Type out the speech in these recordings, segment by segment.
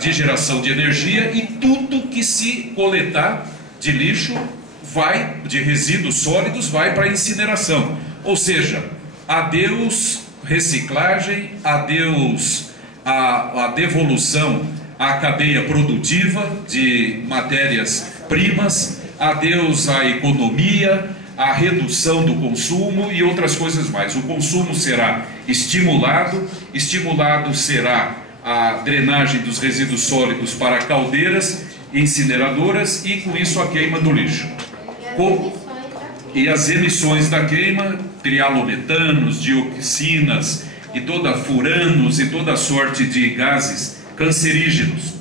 de geração de energia, e tudo que se coletar de lixo vai, de resíduos sólidos, vai para a incineração. Ou seja, adeus reciclagem, adeus a devolução à cadeia produtiva de matérias-primas, adeus à economia, à redução do consumo e outras coisas mais. O consumo será estimulado será a drenagem dos resíduos sólidos para caldeiras, incineradoras e com isso a queima do lixo. E as emissões da queima, trialometanos, dioxinas e furanos e toda sorte de gases cancerígenos.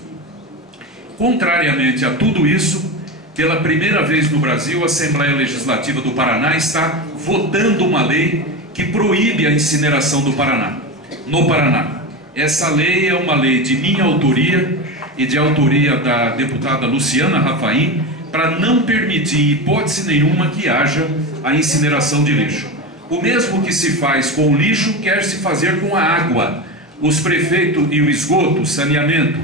Contrariamente a tudo isso, pela primeira vez no Brasil, a Assembleia Legislativa do Paraná está votando uma lei que proíbe a incineração no Paraná. Essa lei é uma lei de minha autoria e de autoria da deputada Luciana Rafaim, para não permitir, em hipótese nenhuma, que haja a incineração de lixo. O mesmo que se faz com o lixo, quer se fazer com a água. Os prefeitos e o esgoto, o saneamento,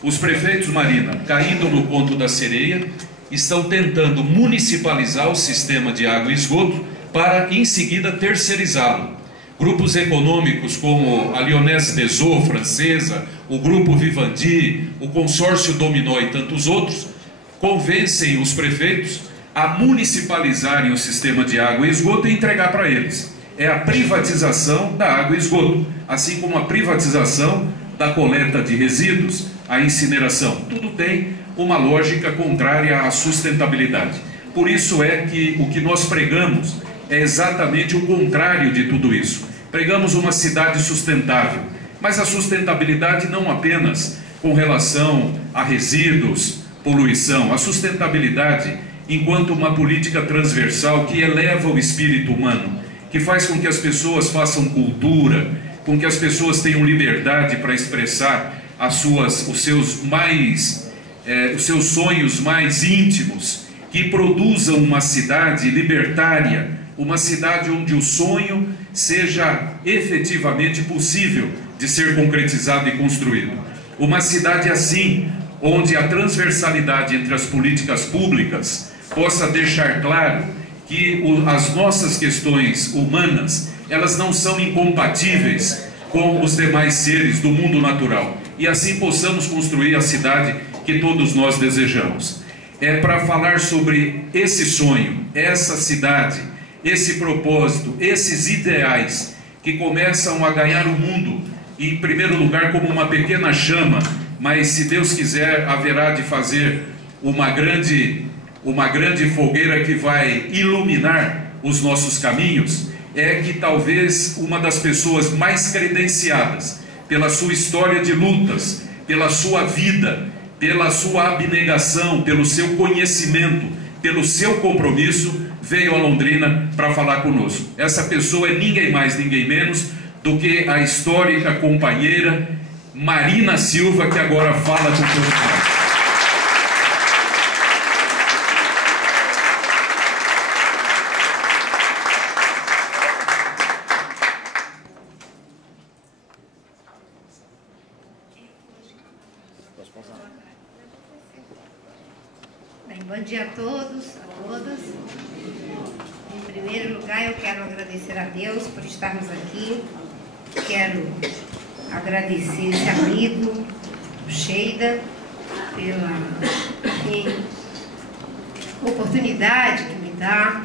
os prefeitos, Marina, caindo no conto da sereia, estão tentando municipalizar o sistema de água e esgoto para, em seguida, terceirizá-lo. Grupos econômicos como a Lyonnaise des Eaux francesa, o Grupo Vivendi, o Consórcio Dominó e tantos outros, convencem os prefeitos a municipalizarem o sistema de água e esgoto e entregar para eles. É a privatização da água e esgoto, assim como a privatização da coleta de resíduos, a incineração. Tudo tem uma lógica contrária à sustentabilidade. Por isso é que o que nós pregamos é exatamente o contrário de tudo isso. Pregamos uma cidade sustentável, mas a sustentabilidade não apenas com relação a resíduos, poluição, a sustentabilidade enquanto uma política transversal que eleva o espírito humano, que faz com que as pessoas façam cultura, com que as pessoas tenham liberdade para expressar os seus sonhos mais íntimos, que produzam uma cidade libertária, uma cidade onde o sonho seja efetivamente possível de ser concretizado e construído. Uma cidade assim, onde a transversalidade entre as políticas públicas possa deixar claro que as nossas questões humanas, elas não são incompatíveis com os demais seres do mundo natural, e assim possamos construir a cidade que todos nós desejamos. É para falar sobre esse sonho, essa cidade, esse propósito, esses ideais que começam a ganhar o mundo, em primeiro lugar como uma pequena chama, mas se Deus quiser haverá de fazer uma grande fogueira que vai iluminar os nossos caminhos. É que talvez uma das pessoas mais credenciadas pela sua história de lutas, pela sua vida, pela sua abnegação, pelo seu conhecimento, pelo seu compromisso, veio a Londrina para falar conosco. Essa pessoa é ninguém mais, ninguém menos do que a histórica companheira Marina Silva, que agora fala com todos nós. Bom dia a todos, a todas. Em primeiro lugar, eu quero agradecer a Deus por estarmos aqui. Quero agradecer esse amigo, Sheida, pela oportunidade que me dá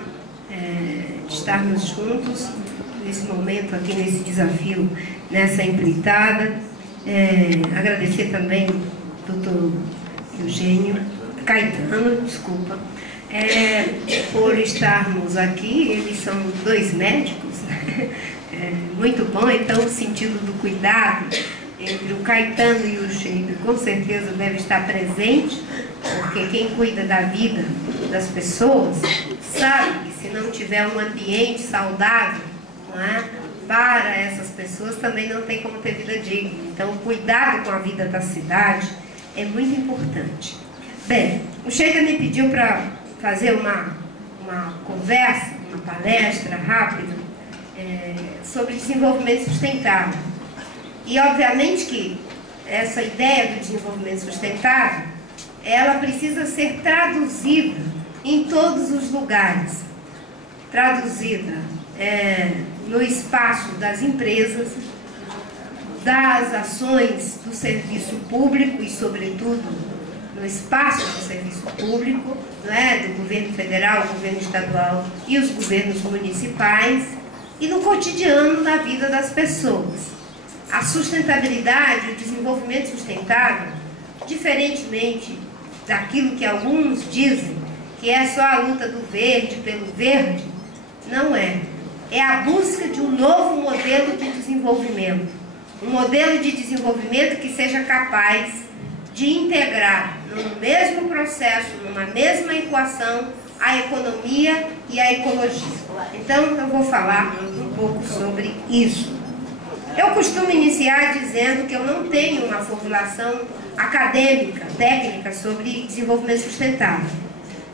de estarmos juntos nesse momento aqui, nesse desafio, nessa empreitada. Agradecer também ao doutor Caetano, desculpa, por estarmos aqui. Eles são dois médicos, muito bom. Então o sentido do cuidado entre o Caetano e o Sheida com certeza deve estar presente, porque quem cuida da vida das pessoas sabe que se não tiver um ambiente saudável, não é, para essas pessoas, também não tem como ter vida digna. Então o cuidado com a vida da cidade é muito importante. Bem, o Sheida me pediu para fazer uma conversa, uma palestra rápida sobre desenvolvimento sustentável. E obviamente que essa ideia do desenvolvimento sustentável, ela precisa ser traduzida em todos os lugares. Traduzida no espaço das empresas, das ações do serviço público e, sobretudo, no espaço do serviço público, do governo federal, o governo estadual e os governos municipais, e no cotidiano da vida das pessoas. A sustentabilidade, o desenvolvimento sustentável, diferentemente daquilo que alguns dizem, que é só a luta do verde pelo verde, não é. É a busca de um novo modelo de desenvolvimento. Um modelo de desenvolvimento que seja capaz de integrar no mesmo processo, numa mesma equação, a economia e a ecologia. Então, eu vou falar um pouco sobre isso. Eu costumo iniciar dizendo que eu não tenho uma formulação acadêmica, técnica, sobre desenvolvimento sustentável.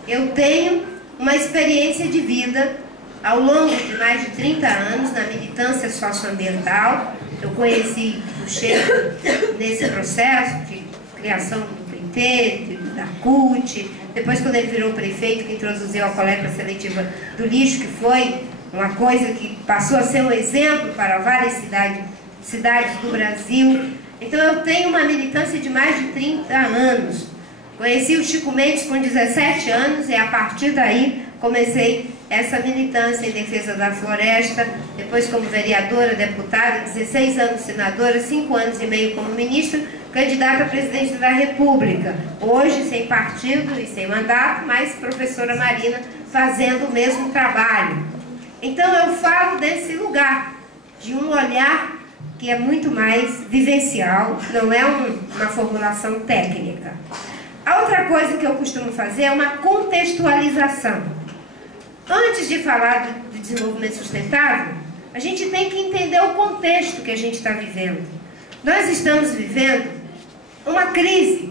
Eu tenho uma experiência de vida ao longo de mais de 30 anos na militância socioambiental. Eu conheci o Cheiro nesse processo de criação do PT, da CUT, depois quando ele virou prefeito, que introduziu a coleta seletiva do lixo, que foi uma coisa que passou a ser um exemplo para várias cidades do Brasil. Então eu tenho uma militância de mais de 30 anos. Conheci o Chico Mendes com 17 anos e a partir daí comecei essa militância em defesa da floresta, depois como vereadora, deputada, 16 anos senadora, 5 anos e meio como ministra, candidata a presidente da República. Hoje sem partido e sem mandato, mas professora Marina fazendo o mesmo trabalho. Então eu falo desse lugar, de um olhar que é muito mais vivencial, não é uma formulação técnica. A outra coisa que eu costumo fazer é uma contextualização. Antes de falar do desenvolvimento sustentável, a gente tem que entender o contexto que a gente está vivendo. Nós estamos vivendo uma crise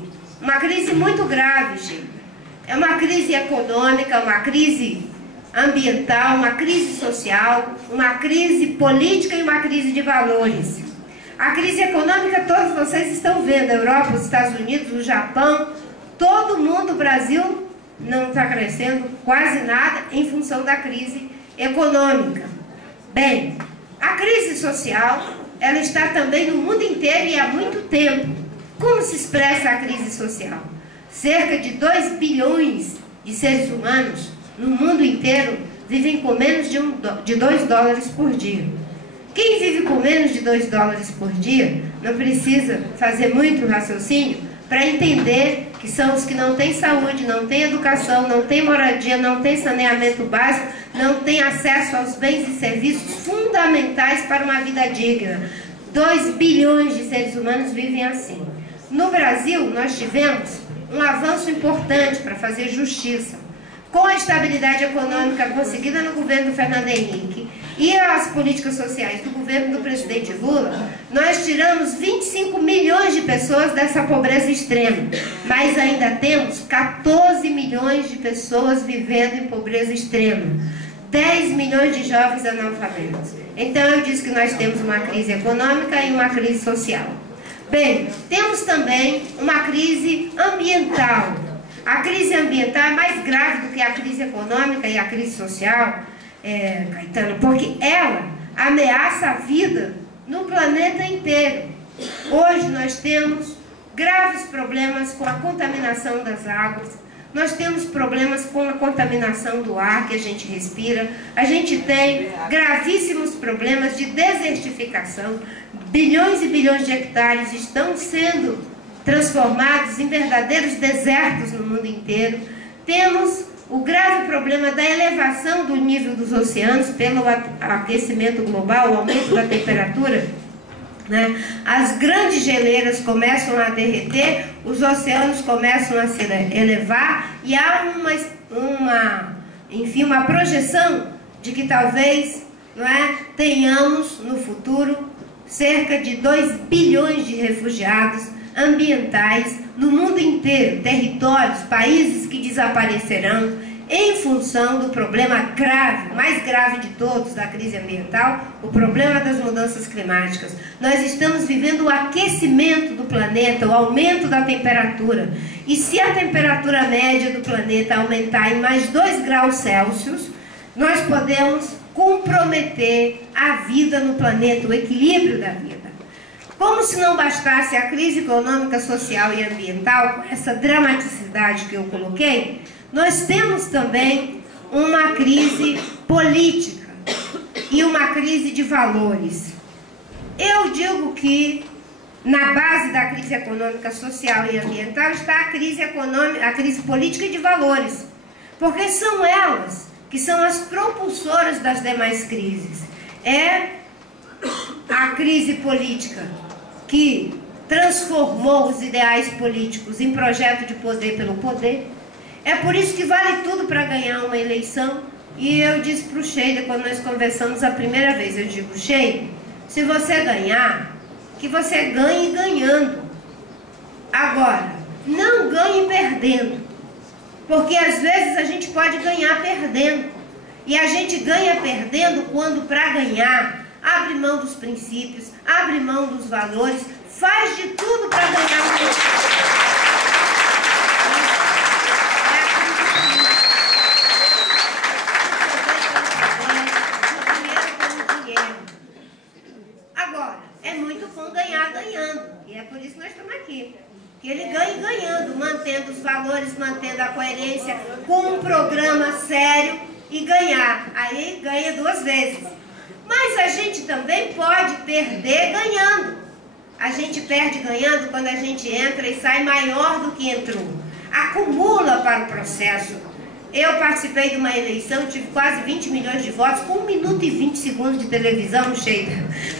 muito grave, gente. É uma crise econômica, uma crise ambiental, uma crise social, uma crise política e uma crise de valores. A crise econômica todos vocês estão vendo, a Europa, os Estados Unidos, o Japão, todo mundo, o Brasil não está crescendo quase nada em função da crise econômica. Bem, a crise social, ela está também no mundo inteiro e há muito tempo. Como se expressa a crise social? Cerca de 2 bilhões de seres humanos no mundo inteiro vivem com menos de 2 dólares por dia. Quem vive com menos de 2 dólares por dia não precisa fazer muito raciocínio para entender que são os que não têm saúde, não têm educação, não têm moradia, não têm saneamento básico, não têm acesso aos bens e serviços fundamentais para uma vida digna. 2 bilhões de seres humanos vivem assim. No Brasil, nós tivemos um avanço importante para fazer justiça. Com a estabilidade econômica conseguida no governo do Fernando Henrique e as políticas sociais do governo do presidente Lula, nós tiramos 25 milhões de pessoas dessa pobreza extrema, mas ainda temos 14 milhões de pessoas vivendo em pobreza extrema, 10 milhões de jovens analfabetos. Então eu disse que nós temos uma crise econômica e uma crise social. Bem, temos também uma crise ambiental. A crise ambiental é mais grave do que a crise econômica e a crise social, Caetano, porque ela ameaça a vida no planeta inteiro. Hoje nós temos graves problemas com a contaminação das águas, nós temos problemas com a contaminação do ar que a gente respira, a gente tem gravíssimos problemas de desertificação, bilhões e bilhões de hectares estão sendo transformados em verdadeiros desertos no mundo inteiro. Temos o grave problema da elevação do nível dos oceanos pelo aquecimento global, o aumento da temperatura, né? As grandes geleiras começam a derreter, os oceanos começam a se elevar e há uma projeção de que talvez, não é, tenhamos no futuro cerca de 2 bilhões de refugiados ambientais no mundo inteiro, territórios, países que desaparecerão, em função do problema grave, mais grave de todos, da crise ambiental, o problema das mudanças climáticas. Nós estamos vivendo o aquecimento do planeta, o aumento da temperatura. E se a temperatura média do planeta aumentar em mais 2 graus Celsius, nós podemos comprometer a vida no planeta, o equilíbrio da vida. Como se não bastasse a crise econômica, social e ambiental, com essa dramaticidade que eu coloquei, nós temos também uma crise política e uma crise de valores. Eu digo que na base da crise econômica, social e ambiental está a crise política e de valores, porque são elas que são as propulsoras das demais crises. É a crise política que transformou os ideais políticos em projeto de poder pelo poder. É por isso que vale tudo para ganhar uma eleição. E eu disse para o Sheida, quando nós conversamos a primeira vez, eu digo, Sheida, se você ganhar, que você ganhe ganhando. Agora, não ganhe perdendo. Porque às vezes a gente pode ganhar perdendo. E a gente ganha perdendo quando, para ganhar, abre mão dos princípios, abre mão dos valores, faz de tudo para ganhar o poder. É muito bom ganhar ganhando, e é por isso que nós estamos aqui. Que ele ganhe ganhando, mantendo os valores, mantendo a coerência, com um programa sério e ganhar. Aí ganha 2 vezes. Mas a gente também pode perder ganhando. A gente perde ganhando quando a gente entra e sai maior do que entrou. Acumula para o processo. Eu participei de uma eleição, tive quase 20 milhões de votos, com 1 minuto e 20 segundos de televisão, Sheida,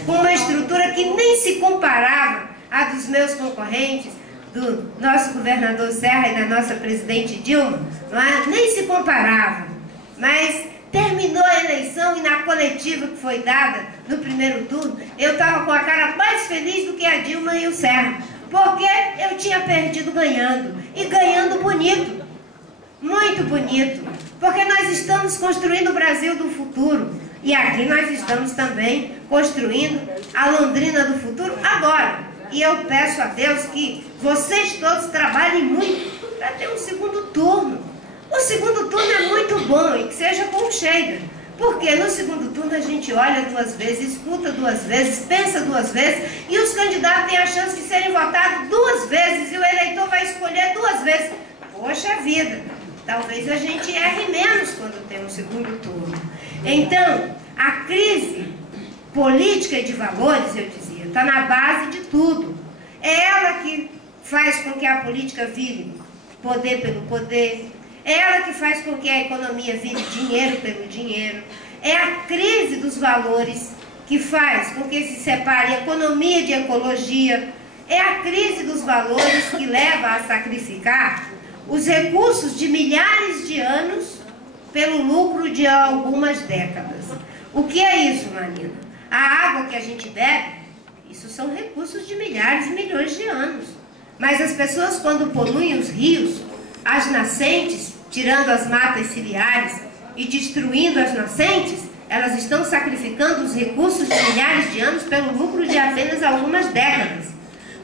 com uma estrutura que nem se comparava à dos meus concorrentes, do nosso governador Serra e da nossa presidente Dilma, não é? Nem se comparava. Mas terminou a eleição e na coletiva que foi dada no primeiro turno, eu estava com a cara mais feliz do que a Dilma e o Serra, porque eu tinha perdido ganhando, e ganhando bonito. Muito bonito, porque nós estamos construindo o Brasil do futuro. E aqui nós estamos também construindo a Londrina do futuro agora. E eu peço a Deus que vocês todos trabalhem muito para ter um segundo turno. O segundo turno é muito bom e que seja com o Sheida. Porque no segundo turno a gente olha 2 vezes, escuta 2 vezes, pensa 2 vezes e os candidatos têm a chance de serem votados 2 vezes e o eleitor vai escolher 2 vezes. Poxa vida! Talvez a gente erre menos quando tem um segundo turno. Então, a crise política e de valores, eu dizia, está na base de tudo. É ela que faz com que a política vire poder pelo poder. É ela que faz com que a economia vire dinheiro pelo dinheiro. É a crise dos valores que faz com que se separe economia de ecologia. É a crise dos valores que leva a sacrificar os recursos de milhares de anos pelo lucro de algumas décadas. O que é isso, Marina? A água que a gente bebe, isso são recursos de milhares e milhões de anos. Mas as pessoas, quando poluem os rios, as nascentes, tirando as matas ciliares e destruindo as nascentes, elas estão sacrificando os recursos de milhares de anos pelo lucro de apenas algumas décadas.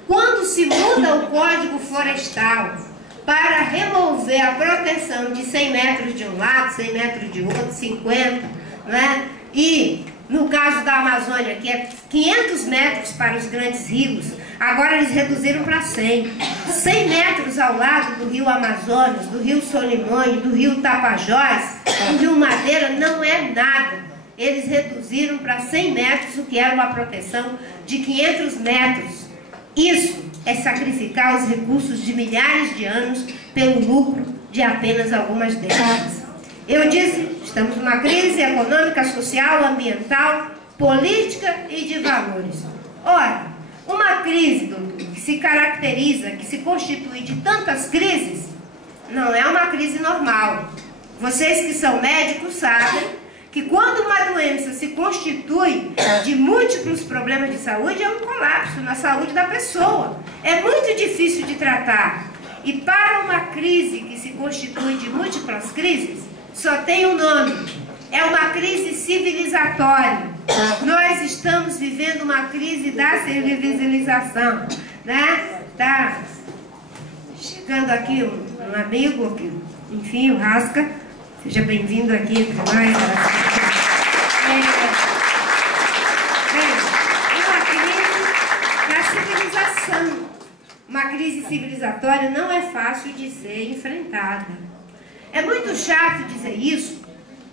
Quando se muda o Código Florestal para remover a proteção de 100 metros de um lado, 100 metros de outro, 50, né? E no caso da Amazônia, que é 500 metros para os grandes rios, agora eles reduziram para 100. 100 metros ao lado do rio Amazonas, do rio Solimões, do rio Tapajós, do rio Madeira, não é nada. Eles reduziram para 100 metros, o que era uma proteção de 500 metros. Isso é sacrificar os recursos de milhares de anos pelo lucro de apenas algumas décadas. Eu disse, estamos numa crise econômica, social, ambiental, política e de valores. Ora, uma crise, doutor, que se caracteriza, que se constitui de tantas crises, não é uma crise normal. Vocês que são médicos sabem que quando uma doença se constitui de múltiplos problemas de saúde, é um colapso na saúde da pessoa. É muito difícil de tratar. E para uma crise que se constitui de múltiplas crises, só tem um nome. É uma crise civilizatória. Nós estamos vivendo uma crise da civilização, né? Tá chegando aqui um amigo, enfim, o Rasca. Seja bem-vindo aqui entre nós. Uma crise da civilização. Uma crise civilizatória não é fácil de ser enfrentada. É muito chato dizer isso,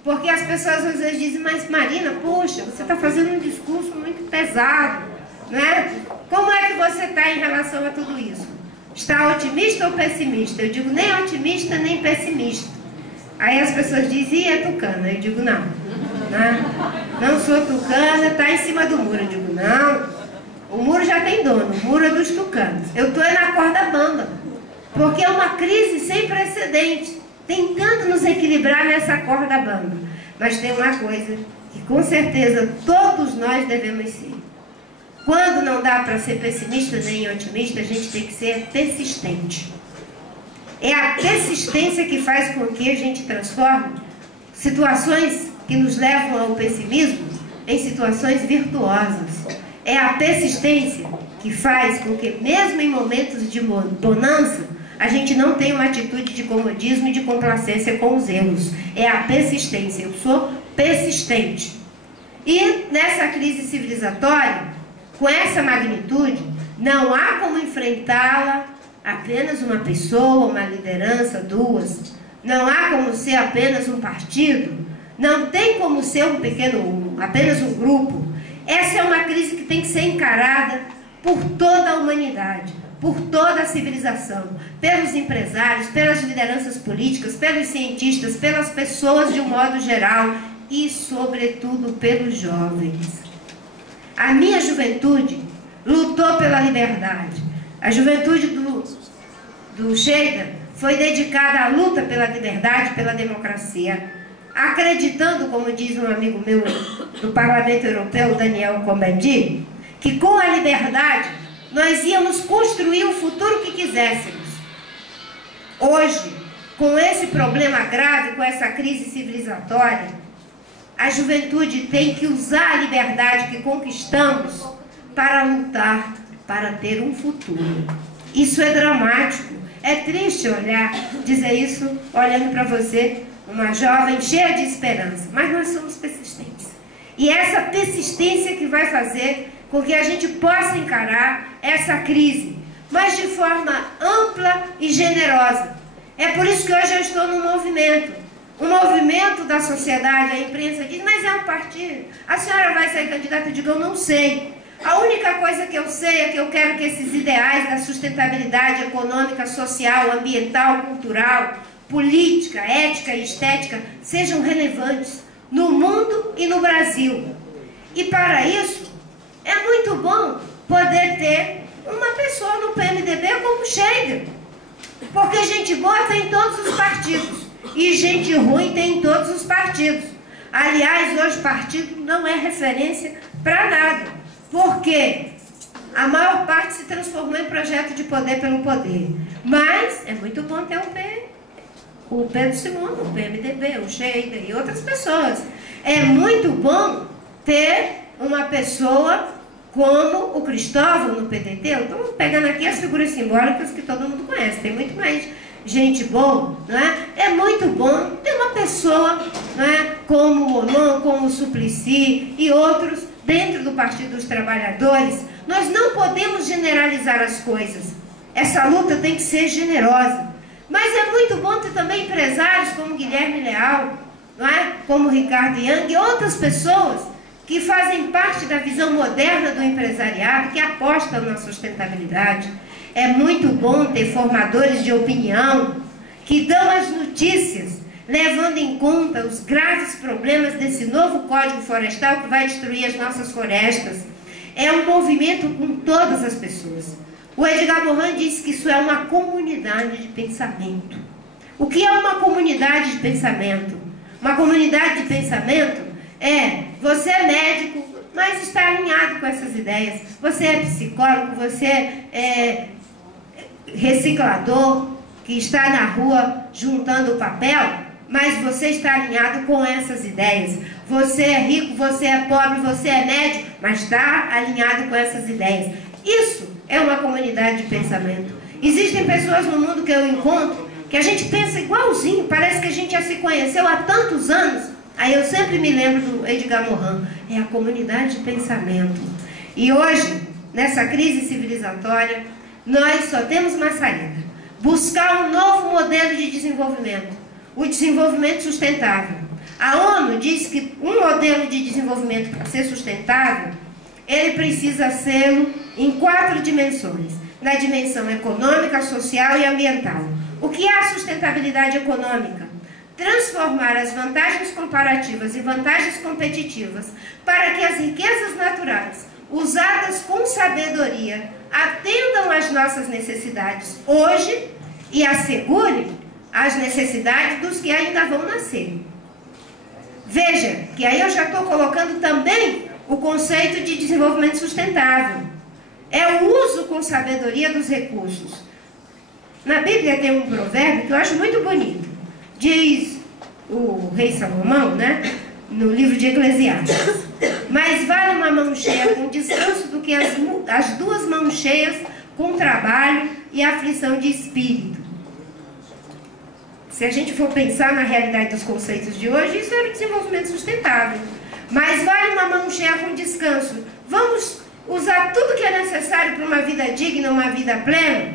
porque as pessoas às vezes dizem, mas Marina, poxa, você está fazendo um discurso muito pesado, né? Como é que você está em relação a tudo isso? Está otimista ou pessimista? Eu digo, nem otimista, nem pessimista. Aí as pessoas dizem, e é tucana? Eu digo, não. Né? Não sou tucana, está em cima do muro. Eu digo, não. O muro já tem dono, o muro é dos tucanos. Eu estou na corda bamba, porque é uma crise sem precedentes, tentando nos equilibrar nessa corda bamba. Mas tem uma coisa que com certeza todos nós devemos ser. Quando não dá para ser pessimista nem otimista, a gente tem que ser persistente. É a persistência que faz com que a gente transforme situações que nos levam ao pessimismo em situações virtuosas. É a persistência que faz com que, mesmo em momentos de bonança, a gente não tenha uma atitude de comodismo e de complacência com os erros. É a persistência. Eu sou persistente. E nessa crise civilizatória, com essa magnitude, não há como enfrentá-la apenas uma pessoa, uma liderança, duas. Não há como ser apenas um partido. Não tem como ser apenas um grupo. Essa é uma crise que tem que ser encarada por toda a humanidade, por toda a civilização, pelos empresários, pelas lideranças políticas, pelos cientistas, pelas pessoas de um modo geral e, sobretudo, pelos jovens. A minha juventude lutou pela liberdade. A juventude do Chega foi dedicada à luta pela liberdade, pela democracia, acreditando, como diz um amigo meu do Parlamento Europeu, Daniel Combendit, que com a liberdade nós íamos construir o futuro que quiséssemos. Hoje, com esse problema grave, com essa crise civilizatória, a juventude tem que usar a liberdade que conquistamos para lutar, para ter um futuro. Isso é dramático. É triste dizer isso, olhando para você, uma jovem cheia de esperança. Mas nós somos persistentes. E é essa persistência que vai fazer com que a gente possa encarar essa crise, mas de forma ampla e generosa. É por isso que hoje eu estou num movimento. Um movimento da sociedade, a imprensa diz, mas é um partido. A senhora vai ser candidata? Eu digo, eu não sei. A única coisa que eu sei é que eu quero que esses ideais da sustentabilidade econômica, social, ambiental, cultural, política, ética e estética sejam relevantes no mundo e no Brasil. E para isso, é muito bom poder ter uma pessoa no PMDB como Chega. Porque gente boa tem em todos os partidos. E gente ruim tem em todos os partidos. Aliás, hoje partido não é referência para nada. Porque a maior parte se transformou em projeto de poder pelo poder. Mas é muito bom ter o Pedro Simão, o PMDB, o Chega e outras pessoas. É muito bom ter uma pessoa como o Cristóvão no PDT. Eu estou pegando aqui as figuras simbólicas que todo mundo conhece. Tem muito mais gente boa, não é? É muito bom ter uma pessoa, não é, como o Monon, como o Suplicy e outros dentro do Partido dos Trabalhadores. Nós não podemos generalizar as coisas. Essa luta tem que ser generosa. Mas é muito bom ter também empresários como Guilherme Leal, não é? Como Ricardo Young e outras pessoas que fazem parte da visão moderna do empresariado, que apostam na sustentabilidade. É muito bom ter formadores de opinião que dão as notícias, levando em conta os graves problemas desse novo Código Florestal que vai destruir as nossas florestas. É um movimento com todas as pessoas. O Edgar Morin disse que isso é uma comunidade de pensamento. O que é uma comunidade de pensamento? Uma comunidade de pensamento é, você é médico, mas está alinhado com essas ideias. Você é psicólogo, você é reciclador, que está na rua juntando papel, mas você está alinhado com essas ideias. Você é rico, você é pobre, você é médio, mas está alinhado com essas ideias. Isso é uma comunidade de pensamento. Existem pessoas no mundo que eu encontro que a gente pensa igualzinho, parece que a gente já se conheceu há tantos anos. Aí eu sempre me lembro do Edgar Morin, é a comunidade de pensamento. E hoje, nessa crise civilizatória, nós só temos uma saída: buscar um novo modelo de desenvolvimento, o desenvolvimento sustentável. A ONU diz que um modelo de desenvolvimento, para ser sustentável, ele precisa ser em 4 dimensões: na dimensão econômica, social e ambiental. O que é a sustentabilidade econômica? Transformar as vantagens comparativas e vantagens competitivas para que as riquezas naturais, usadas com sabedoria, atendam às nossas necessidades hoje e assegurem as necessidades dos que ainda vão nascer. Veja que aí eu já estou colocando também o conceito de desenvolvimento sustentável. É o uso com sabedoria dos recursos. Na Bíblia tem um provérbio que eu acho muito bonito. Diz o rei Salomão, né, no livro de Eclesiastes: mais vale uma mão cheia com descanso do que as 2 mãos cheias com trabalho e aflição de espírito. Se a gente for pensar na realidade dos conceitos de hoje, isso é o desenvolvimento sustentável. Mais vale uma mão cheia com descanso. Vamos usar tudo que é necessário para uma vida digna, uma vida plena,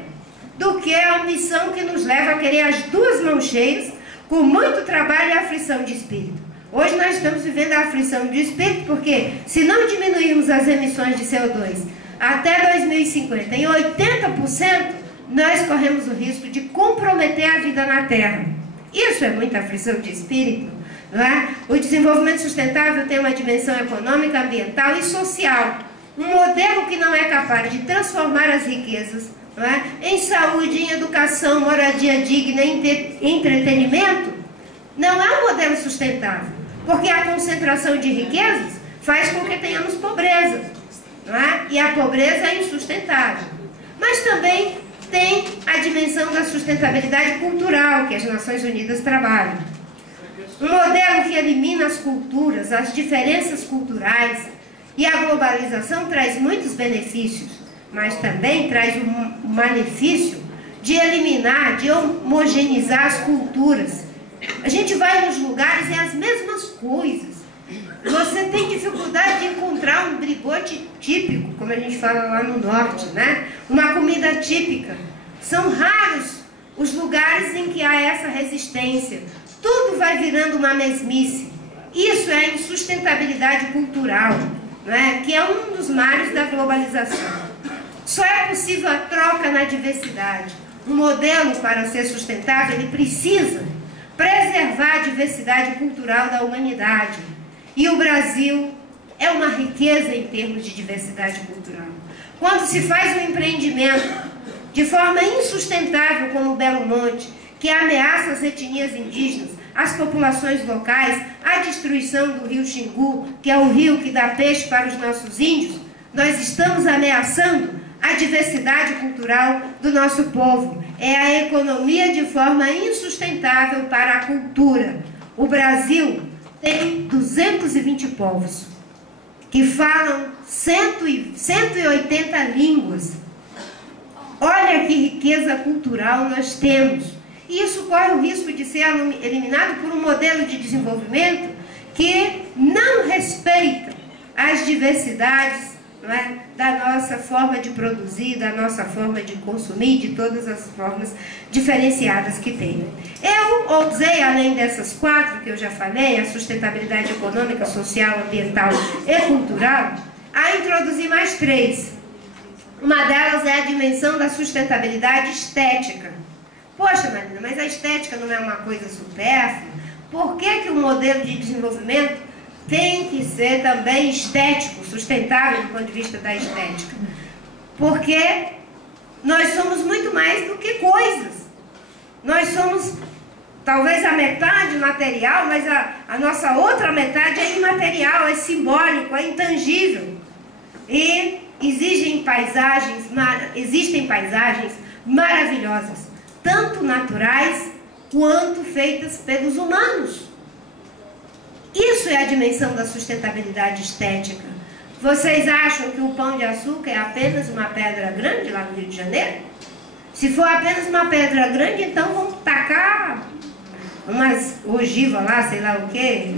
do que a missão que nos leva a querer as 2 mãos cheias, com muito trabalho e aflição de espírito. Hoje nós estamos vivendo a aflição de espírito porque, se não diminuirmos as emissões de CO2 até 2050 em 80%, nós corremos o risco de comprometer a vida na Terra. Isso é muita aflição de espírito, não é? O desenvolvimento sustentável tem uma dimensão econômica, ambiental e social. Um modelo que não é capaz de transformar as riquezas, não é, em saúde, em educação, moradia digna, em entretenimento, não é um modelo sustentável. Porque a concentração de riquezas faz com que tenhamos pobreza, não é? E a pobreza é insustentável. Mas também tem a dimensão da sustentabilidade cultural, que as Nações Unidas trabalham. Um modelo que elimina as culturas, as diferenças culturais, e a globalização traz muitos benefícios, mas também traz o malefício de eliminar, de homogeneizar as culturas. A gente vai nos lugares e é as mesmas coisas. Você tem dificuldade de encontrar um brigote típico, como a gente fala lá no norte, né? Uma comida típica. São raros os lugares em que há essa resistência. Tudo vai virando uma mesmice. Isso é insustentabilidade cultural, não é? Que é um dos males da globalização. Só é possível a troca na diversidade. Um modelo, para ser sustentável, ele precisa preservar a diversidade cultural da humanidade. E o Brasil é uma riqueza em termos de diversidade cultural. Quando se faz um empreendimento de forma insustentável como o Belo Monte, que ameaça as etnias indígenas, as populações locais, a destruição do rio Xingu, que é o rio que dá peixe para os nossos índios, nós estamos ameaçando a diversidade cultural do nosso povo. É a economia de forma insustentável para a cultura. O Brasil tem 220 povos que falam 180 línguas. Olha que riqueza cultural nós temos. E isso corre o risco de ser eliminado por um modelo de desenvolvimento que não respeita as diversidades, não é, da nossa forma de produzir, da nossa forma de consumir, de todas as formas diferenciadas que tem. Eu ousei, além dessas 4 que eu já falei, a sustentabilidade econômica, social, ambiental e cultural, a introduzir mais 3. Uma delas é a dimensão da sustentabilidade estética. Poxa, Marina, mas a estética não é uma coisa supérflua? Por que o modelo de desenvolvimento tem que ser também estético, sustentável do ponto de vista da estética? Porque nós somos muito mais do que coisas. Nós somos talvez a metade material, mas a nossa outra metade é imaterial, é simbólico, é intangível. E existem paisagens maravilhosas, tanto naturais quanto feitas pelos humanos. Isso é a dimensão da sustentabilidade estética. Vocês acham que o Pão de Açúcar é apenas uma pedra grande lá no Rio de Janeiro? Se for apenas uma pedra grande, então vamos tacar umas ogivas lá, sei lá o quê,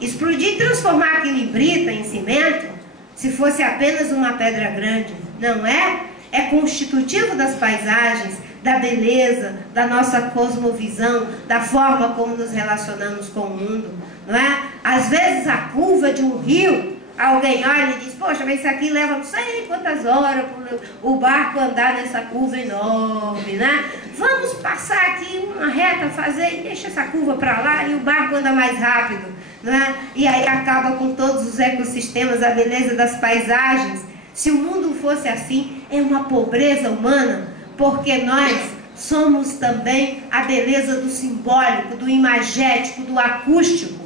explodir e transformar aquilo em brita, em cimento, se fosse apenas uma pedra grande. Não é? É constitutivo das paisagens, da beleza, da nossa cosmovisão, da forma como nos relacionamos com o mundo, não é? Às vezes a curva de um rio, alguém olha e diz, poxa, mas isso aqui leva não sei quantas horas para o barco andar nessa curva enorme, né? Vamos passar aqui uma reta, fazer e deixa essa curva para lá e o barco anda mais rápido, não é? E aí acaba com todos os ecossistemas, a beleza das paisagens. Se o mundo fosse assim, é uma pobreza humana, porque nós somos também a beleza do simbólico, do imagético, do acústico.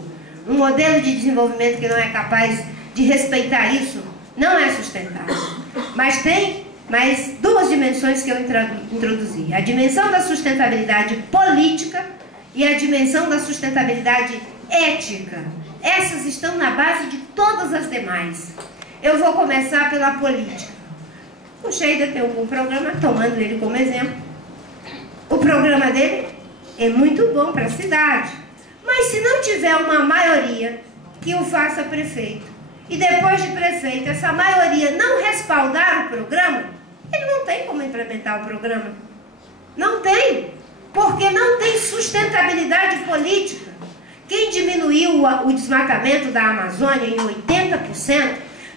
Um modelo de desenvolvimento que não é capaz de respeitar isso não é sustentável. Mas tem mais duas dimensões que eu introduzi. A dimensão da sustentabilidade política e a dimensão da sustentabilidade ética. Essas estão na base de todas as demais. Eu vou começar pela política. O Sheida tem um programa, tomando ele como exemplo. O programa dele é muito bom para a cidade. Mas se não tiver uma maioria que o faça prefeito, e depois de prefeito essa maioria não respaldar o programa, ele não tem como implementar o programa. Não tem. Porque não tem sustentabilidade política. Quem diminuiu o desmatamento da Amazônia em 80%,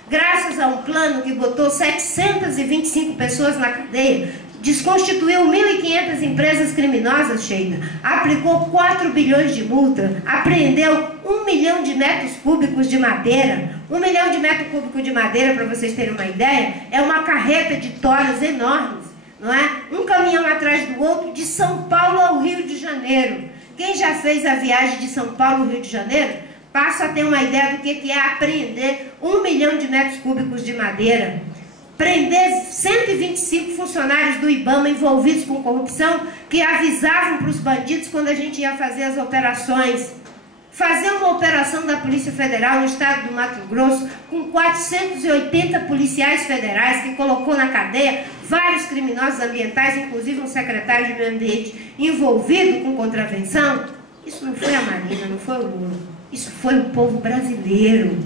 graças a um plano que botou 725 pessoas na cadeia, desconstituiu 1.500 empresas criminosas, Sheida, aplicou 4 bilhões de multa, apreendeu 1 milhão de metros cúbicos de madeira. 1 milhão de metros cúbicos de madeira, para vocês terem uma ideia, é uma carreta de toras enormes, não é? Um caminhão atrás do outro, de São Paulo ao Rio de Janeiro. Quem já fez a viagem de São Paulo ao Rio de Janeiro, passa a ter uma ideia do que é apreender 1 milhão de metros cúbicos de madeira. Prender 125 funcionários do IBAMA envolvidos com corrupção, que avisavam para os bandidos quando a gente ia fazer as operações. Fazer uma operação da Polícia Federal no estado do Mato Grosso, com 480 policiais federais, que colocou na cadeia vários criminosos ambientais, inclusive um secretário de meio ambiente envolvido com contravenção. Isso não foi a Marina, não foi o Lula. Isso foi o povo brasileiro.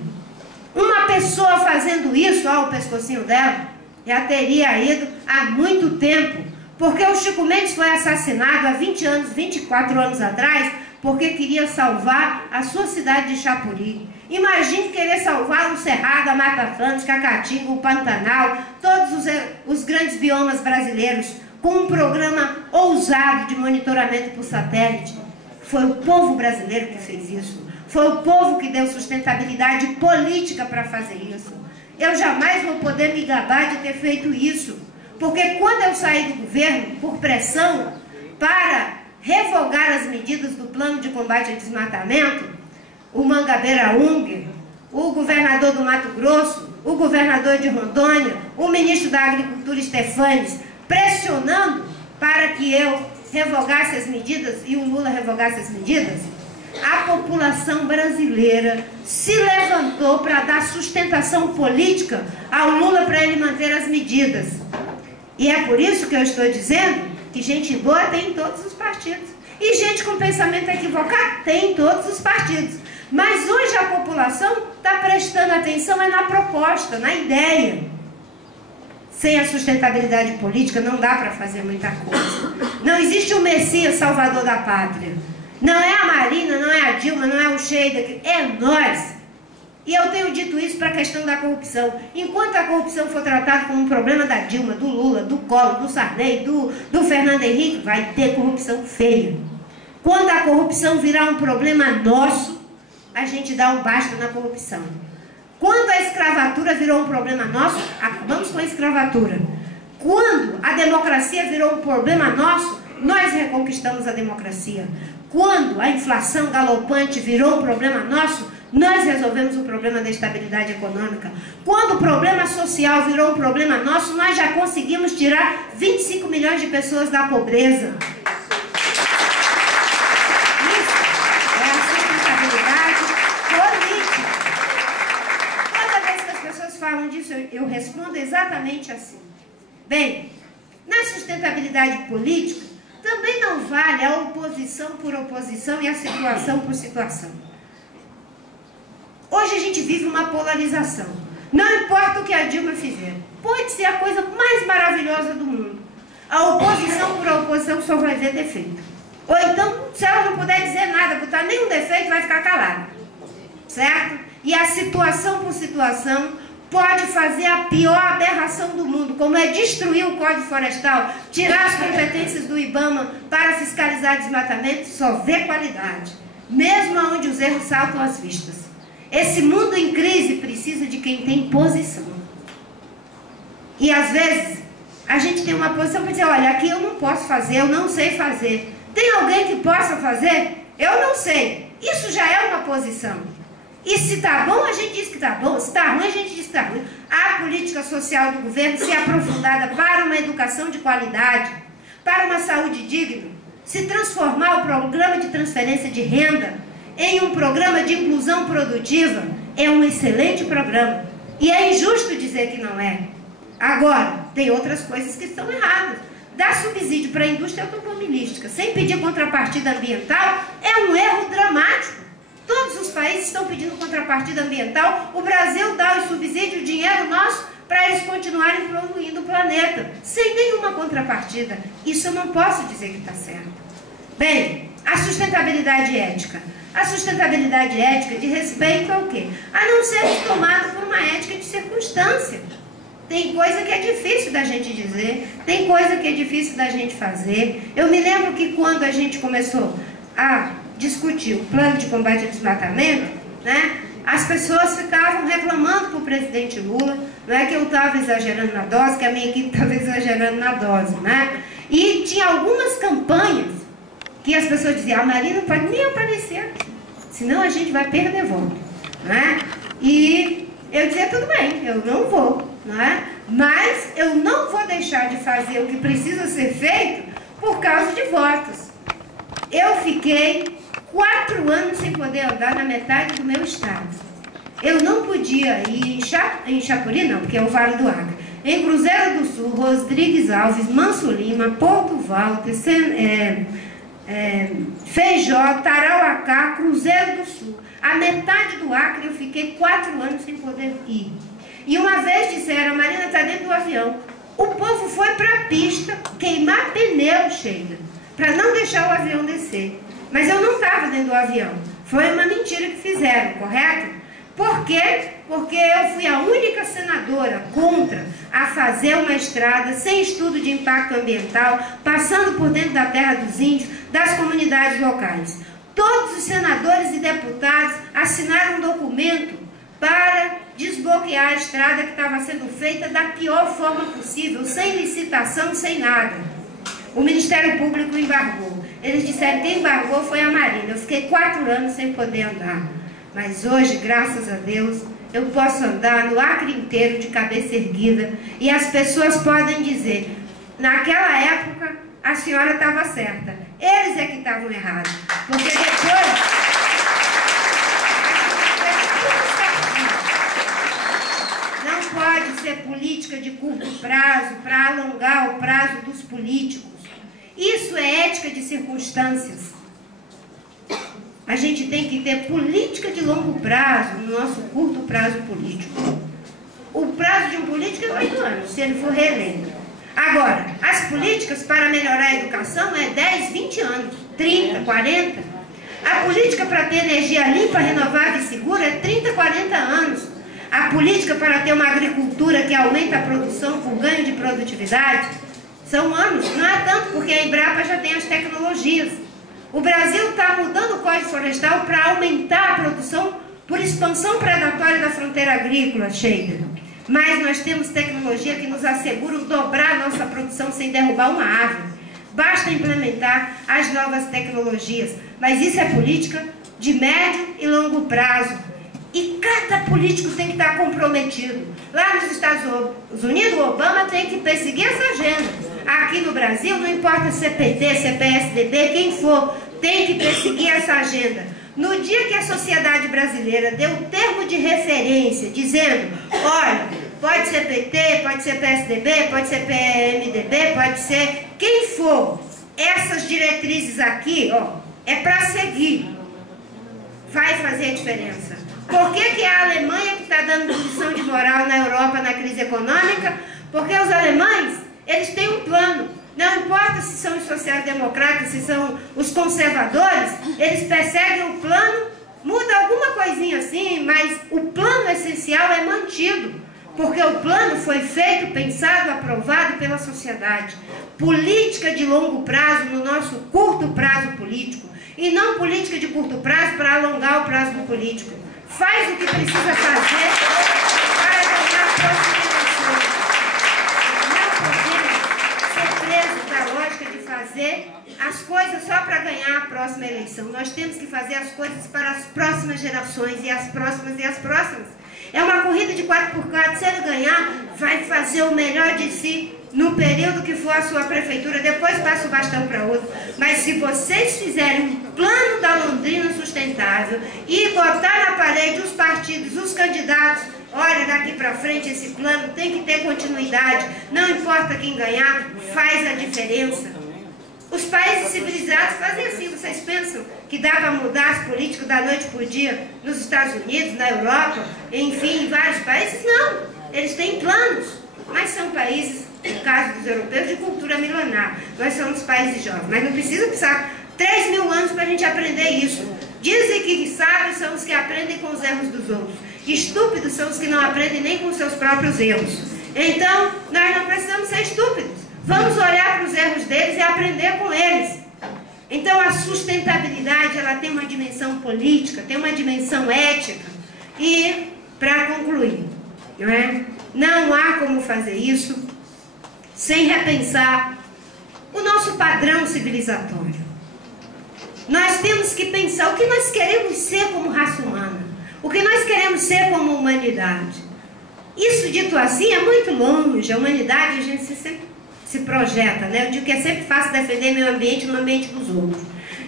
Uma pessoa fazendo isso, ó, o pescocinho dela, já teria ido há muito tempo. Porque o Chico Mendes foi assassinado há 20 anos, 24 anos atrás, porque queria salvar a sua cidade de Chapuri. Imagine querer salvar o Cerrado, a Mata Atlântica, a Caatinga, o Pantanal, todos os grandes biomas brasileiros, com um programa ousado de monitoramento por satélite. Foi o povo brasileiro que fez isso. Foi o povo que deu sustentabilidade política para fazer isso. Eu jamais vou poder me gabar de ter feito isso. Porque quando eu saí do governo, por pressão, para revogar as medidas do plano de combate ao desmatamento, o Mangabeira Unger, o governador do Mato Grosso, o governador de Rondônia, o ministro da Agricultura, Stefanes, pressionando para que eu revogasse as medidas e o Lula revogasse as medidas, a população brasileira se levantou para dar sustentação política ao Lula para ele manter as medidas. E é por isso que eu estou dizendo que gente boa tem em todos os partidos. E gente com pensamento equivocado tem em todos os partidos. Mas hoje a população está prestando atenção na proposta, na ideia. Sem a sustentabilidade política não dá para fazer muita coisa. Não existe um Messias salvador da pátria. Não é a Marina, não é a Dilma, não é o Sheida, é nós. E eu tenho dito isso para a questão da corrupção. Enquanto a corrupção for tratada como um problema da Dilma, do Lula, do Collor, do Sarney, do Fernando Henrique, vai ter corrupção feia. Quando a corrupção virar um problema nosso, a gente dá um basta na corrupção. Quando a escravatura virou um problema nosso, acabamos com a escravatura. Quando a democracia virou um problema nosso, nós reconquistamos a democracia. Quando a inflação galopante virou um problema nosso, nós resolvemos o problema da estabilidade econômica. Quando o problema social virou um problema nosso, nós já conseguimos tirar 25 milhões de pessoas da pobreza. disso, eu respondo exatamente assim. Bem, na sustentabilidade política, também não vale a oposição por oposição e a situação por situação. Hoje a gente vive uma polarização. Não importa o que a Dilma fizer. Pode ser a coisa mais maravilhosa do mundo. A oposição por oposição só vai ver defeito. Ou então, se ela não puder dizer nada, botar nenhum defeito, vai ficar calada. Certo? E a situação por situação pode fazer a pior aberração do mundo, como é destruir o Código Florestal, tirar as competências do IBAMA para fiscalizar desmatamento, só vê qualidade, mesmo onde os erros saltam às vistas. Esse mundo em crise precisa de quem tem posição. E às vezes, a gente tem uma posição para dizer, olha, aqui eu não posso fazer, eu não sei fazer. Tem alguém que possa fazer? Eu não sei. Isso já é uma posição. E se está bom, a gente diz que está bom. Se está ruim, a gente diz que está ruim. A política social do governo se aprofundada para uma educação de qualidade, para uma saúde digna, se transformar o programa de transferência de renda em um programa de inclusão produtiva, é um excelente programa. E é injusto dizer que não é. Agora, tem outras coisas que estão erradas. Dar subsídio para a indústria automobilística sem pedir contrapartida ambiental é um erro dramático. Todos os países estão pedindo contrapartida ambiental. O Brasil dá o subsídio, o dinheiro nosso, para eles continuarem poluindo o planeta, sem nenhuma contrapartida. Isso eu não posso dizer que está certo. Bem, a sustentabilidade ética. A sustentabilidade ética de respeito ao quê? A não ser tomada por uma ética de circunstância. Tem coisa que é difícil da gente dizer, tem coisa que é difícil da gente fazer. Eu me lembro que quando a gente começou a discutir o plano de combate ao desmatamento, né, as pessoas ficavam reclamando para o presidente Lula, não é que eu estava exagerando na dose, que a minha equipe estava exagerando na dose, né? E tinha algumas campanhas que as pessoas diziam, a Marina não pode nem aparecer aqui, senão a gente vai perder voto, né? E eu dizia, tudo bem, eu não vou, não é? Mas eu não vou deixar de fazer o que precisa ser feito por causa de votos. Eu fiquei 4 anos sem poder andar na metade do meu estado. Eu não podia ir em Chapuri, não, porque é o Vale do Acre. Em Cruzeiro do Sul, Rodrigues Alves, Manso Lima, Porto Walter, Feijó, Tarauacá, Cruzeiro do Sul. A metade do Acre eu fiquei 4 anos sem poder ir. E uma vez disseram, a Marina está dentro do avião. O povo foi para a pista queimar pneu, chega, para não deixar o avião descer. Mas eu não estava dentro do avião. Foi uma mentira que fizeram, correto? Por quê? Porque eu fui a única senadora contra a fazer uma estrada sem estudo de impacto ambiental, passando por dentro da terra dos índios, das comunidades locais. Todos os senadores e deputados assinaram um documento para desbloquear a estrada que estava sendo feita da pior forma possível, sem licitação, sem nada. O Ministério Público embargou. Eles disseram que quem embargou foi a Marina. Eu fiquei 4 anos sem poder andar. Mas hoje, graças a Deus, eu posso andar no Acre inteiro de cabeça erguida. E as pessoas podem dizer, naquela época, a senhora estava certa. Eles é que estavam errados. Porque depois... Não pode ser política de curto prazo para alongar o prazo dos políticos. Isso é ética de circunstâncias. A gente tem que ter política de longo prazo no nosso curto prazo político. O prazo de um político é 8 anos, se ele for reeleito. Agora, as políticas para melhorar a educação é 10, 20 anos, 30, 40. A política para ter energia limpa, renovável e segura é 30, 40 anos. A política para ter uma agricultura que aumenta a produção por ganho de produtividade são anos. Não é tanto, porque a Embrapa já tem as tecnologias. O Brasil está mudando o Código Florestal para aumentar a produção por expansão predatória da fronteira agrícola, Sheila. Mas nós temos tecnologia que nos assegura dobrar a nossa produção sem derrubar uma árvore. Basta implementar as novas tecnologias. Mas isso é política de médio e longo prazo. E cada político tem que estar comprometido. Lá nos Estados Unidos, o Obama tem que perseguir essa agenda. Aqui no Brasil, não importa se é PT, se é PSDB, quem for, tem que perseguir essa agenda. No dia que a sociedade brasileira deu o termo de referência, dizendo, olha, pode ser PT, pode ser PSDB, pode ser PMDB, pode ser quem for. Essas diretrizes aqui, ó, é para seguir. Vai fazer a diferença. Por que é a Alemanha que está dando lição de moral na Europa na crise econômica? Porque os alemães, eles têm um plano. Não importa se são os social-democratas, se são os conservadores, eles perseguem o plano, muda alguma coisinha assim, mas o plano essencial é mantido. Porque o plano foi feito, pensado, aprovado pela sociedade. Política de longo prazo no nosso curto prazo político. E não política de curto prazo para alongar o prazo do político. Faz o que precisa fazer para ganhar a próxima eleição. Não podemos ser presos da lógica de fazer as coisas só para ganhar a próxima eleição. Nós temos que fazer as coisas para as próximas gerações e as próximas e as próximas. É uma corrida de 4x4. Se ele ganhar, vai fazer o melhor de si no período que for a sua prefeitura, depois passa o bastão para outro. Mas se vocês fizerem um plano da Londrina sustentável e botar na parede os partidos, os candidatos, olha, daqui para frente esse plano tem que ter continuidade, não importa quem ganhar, faz a diferença. Os países civilizados fazem assim. Vocês pensam que dá para mudar as políticas da noite por dia nos Estados Unidos, na Europa, enfim, em vários países? Não, eles têm planos, mas são países, no caso dos europeus, de cultura milenar. Nós somos países jovens, mas não precisa precisar 3.000 anos para a gente aprender isso. Dizem que sábios são os que aprendem com os erros dos outros. Estúpidos são os que não aprendem nem com os seus próprios erros. Então, nós não precisamos ser estúpidos. Vamos olhar para os erros deles e aprender com eles. Então, a sustentabilidade, ela tem uma dimensão política, tem uma dimensão ética. E, para concluir, não há como fazer isso sem repensar o nosso padrão civilizatório. Nós temos que pensar o que nós queremos ser como raça humana, o que nós queremos ser como humanidade. Isso, dito assim, é muito longe. A humanidade, a gente sempre se projeta, né? Eu digo que é sempre fácil defender meio ambiente no ambiente dos outros.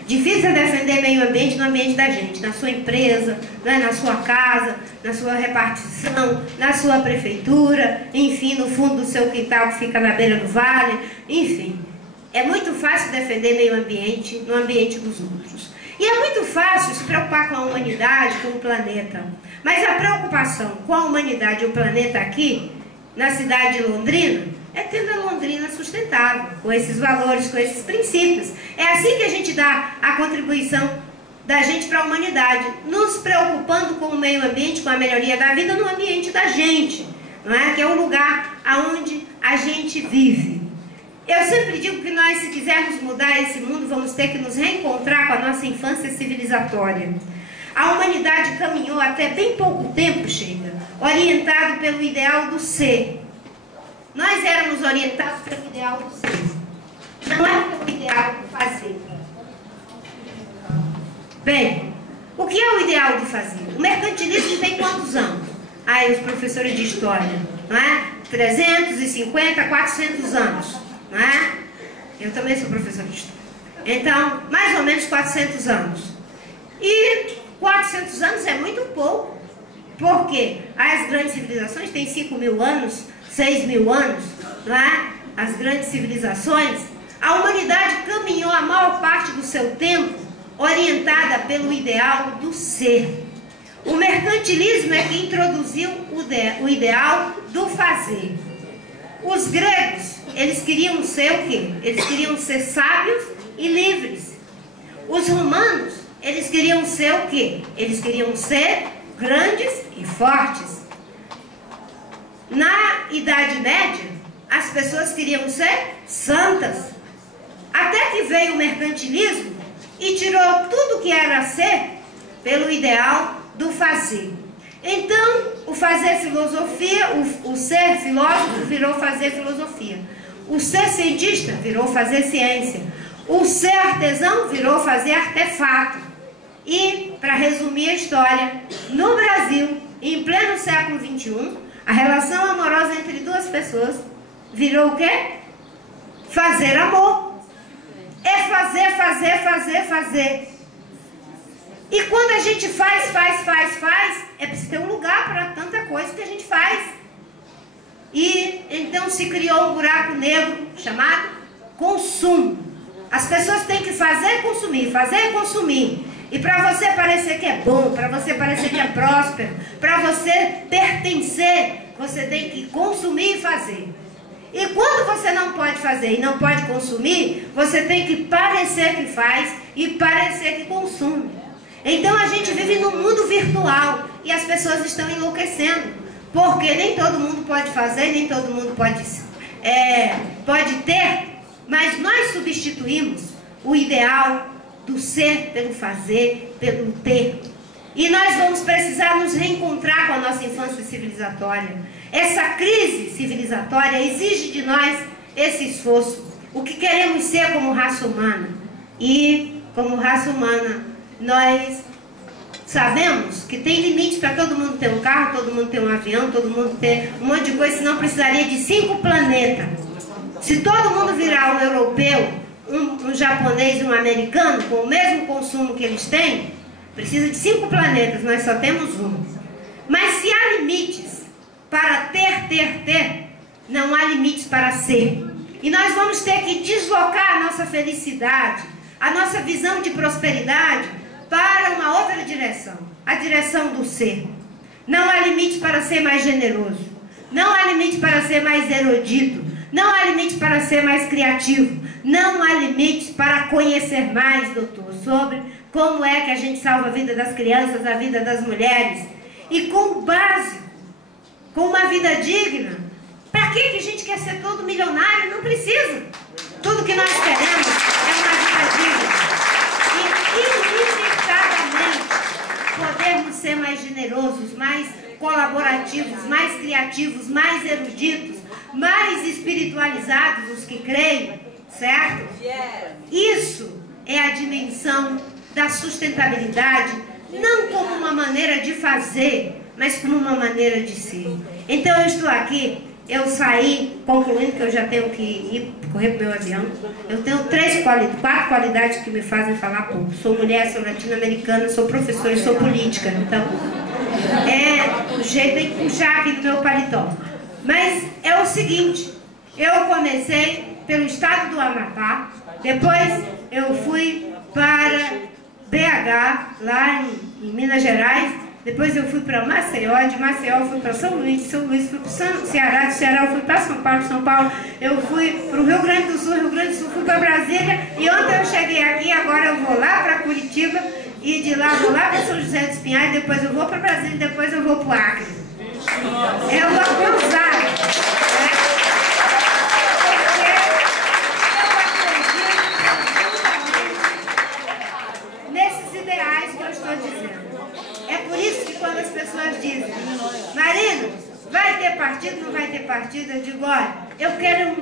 Difícil é defender meio ambiente no ambiente da gente, na sua empresa, na sua casa, na sua repartição, na sua prefeitura, enfim, no fundo do seu quintal que fica na beira do vale, enfim. É muito fácil defender meio ambiente no ambiente dos outros. E é muito fácil se preocupar com a humanidade, com o planeta. Mas a preocupação com a humanidade e o planeta aqui, na cidade de Londrina, é tendo a Londrina sustentável, com esses valores, com esses princípios. É assim que a gente dá a contribuição da gente para a humanidade, nos preocupando com o meio ambiente, com a melhoria da vida no ambiente da gente, não é? Que é o lugar onde a gente vive. Eu sempre digo que nós, se quisermos mudar esse mundo, vamos ter que nos reencontrar com a nossa infância civilizatória. A humanidade caminhou até bem pouco tempo, chega, orientado pelo ideal do ser. Nós éramos orientados pelo ideal do ser, não é pelo ideal do fazer. Bem, o que é o ideal do fazer? O mercantilismo tem quantos anos? Aí os professores de história, não é? 350, 400 anos, não é? Eu também sou professora de história. Então, mais ou menos 400 anos. E 400 anos é muito pouco, porque as grandes civilizações têm 5.000 anos, 6.000 anos, não é? As grandes civilizações. A humanidade caminhou a maior parte do seu tempo orientada pelo ideal do ser. O mercantilismo é que introduziu o ideal do fazer. Os gregos, eles queriam ser o quê? Eles queriam ser sábios e livres. Os romanos, eles queriam ser o quê? Eles queriam ser grandes e fortes. Na Idade Média, as pessoas queriam ser santas. Até que veio o mercantilismo e tirou tudo que era ser pelo ideal do fazer. Então, o fazer filosofia, o ser filósofo virou fazer filosofia. O ser cientista virou fazer ciência. O ser artesão virou fazer artefato. E, para resumir a história, no Brasil, em pleno século XXI, a relação amorosa entre duas pessoas virou o quê? Fazer amor. É fazer, fazer, fazer, fazer. E quando a gente faz, é preciso ter um lugar para tanta coisa que a gente faz. E então se criou um buraco negro chamado consumo. As pessoas têm que fazer e consumir. E para você parecer que é bom, para você parecer que é próspero, para você pertencer, você tem que consumir e fazer. E quando você não pode fazer e não pode consumir, você tem que parecer que faz e parecer que consome. Então a gente vive num mundo virtual e as pessoas estão enlouquecendo, porque nem todo mundo pode fazer, nem todo mundo pode ter, mas nós substituímos o ideal do ser pelo fazer, pelo ter. E nós vamos precisar nos reencontrar com a nossa infância civilizatória. Essa crise civilizatória exige de nós esse esforço. O que queremos ser como raça humana. E, como raça humana, nós sabemos que tem limites para todo mundo ter um carro, todo mundo ter um avião, todo mundo ter um monte de coisa, senão precisaria de 5 planetas. Se todo mundo virar um europeu, um japonês e um americano, com o mesmo consumo que eles têm, precisa de 5 planetas, nós só temos um. Mas se há limites para ter, não há limites para ser. E nós vamos ter que deslocar a nossa felicidade, a nossa visão de prosperidade para uma outra direção, a direção do ser. Não há limite para ser mais generoso, não há limite para ser mais erudito, não há limite para ser mais criativo, não há limites para conhecer mais, doutor, sobre como é que a gente salva a vida das crianças, a vida das mulheres. E com o básico, com uma vida digna. Para que a gente quer ser todo milionário? Não precisa. Tudo que nós queremos é uma vida digna. E ilimitadamente podermos ser mais generosos, mais colaborativos, mais criativos, mais eruditos, mais espiritualizados, os que creem, certo? Isso é a dimensão da sustentabilidade, não como uma maneira de fazer, mas como uma maneira de ser. Então eu estou aqui, eu saí, concluindo que eu já tenho que ir correr para o meu avião. Eu tenho 4 qualidades que me fazem falar pouco. Sou mulher, sou latino-americana, sou professora e sou política. Então, o jeito tem que puxar aqui do meu paletó. Mas é o seguinte, eu comecei pelo estado do Amapá, depois eu fui para BH, lá em Minas Gerais, depois eu fui para Maceió, de Maceió eu fui para São Luís, de São Luís fui para Ceará, de Ceará eu fui para São Paulo, de São Paulo eu fui para o Rio Grande do Sul fui para Brasília, e ontem eu cheguei aqui, agora eu vou lá para Curitiba, e de lá vou lá para São José dos Pinhais, depois eu vou para Brasília, depois eu vou para o Acre. É uma cruzada, né? Nesses ideais que eu estou dizendo. É por isso que quando as pessoas dizem, Marina, vai ter partido, não vai ter partido, eu digo, olha, eu quero um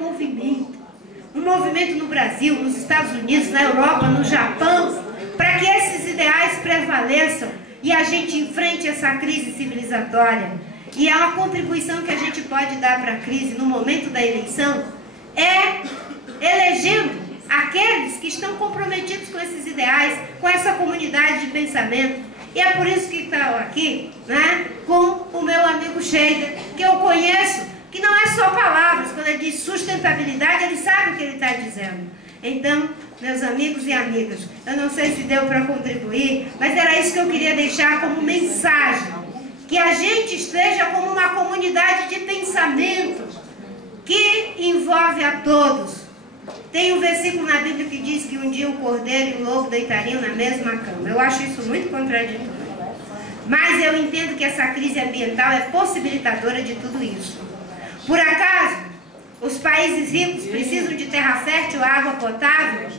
movimento no Brasil, nos Estados Unidos, na Europa, no Japão, para que esses ideais prevaleçam e a gente enfrente essa crise civilizatória. E a contribuição que a gente pode dar para a crise no momento da eleição é elegendo aqueles que estão comprometidos com esses ideais, com essa comunidade de pensamento. E é por isso que estou aqui, né, com o meu amigo Sheila, que eu conheço, que não é só palavras. Quando ele diz sustentabilidade, ele sabe o que ele está dizendo. Então, meus amigos e amigas, eu não sei se deu para contribuir, mas era isso que eu queria deixar como mensagem. Que a gente esteja como uma comunidade de pensamento que envolve a todos. Tem um versículo na Bíblia que diz que um dia o cordeiro e o lobo deitariam na mesma cama. Eu acho isso muito contraditório. Mas eu entendo que essa crise ambiental é possibilitadora de tudo isso. Por acaso, os países ricos precisam de terra fértil, água potável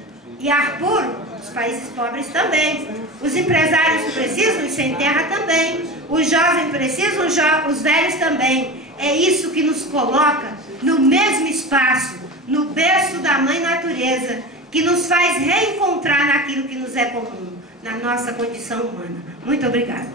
e ar puro? Os países pobres também. Os empresários precisam e sem terra também. Os jovens precisam, os velhos também. É isso que nos coloca no mesmo espaço, no berço da Mãe Natureza, que nos faz reencontrar naquilo que nos é comum, na nossa condição humana. Muito obrigada.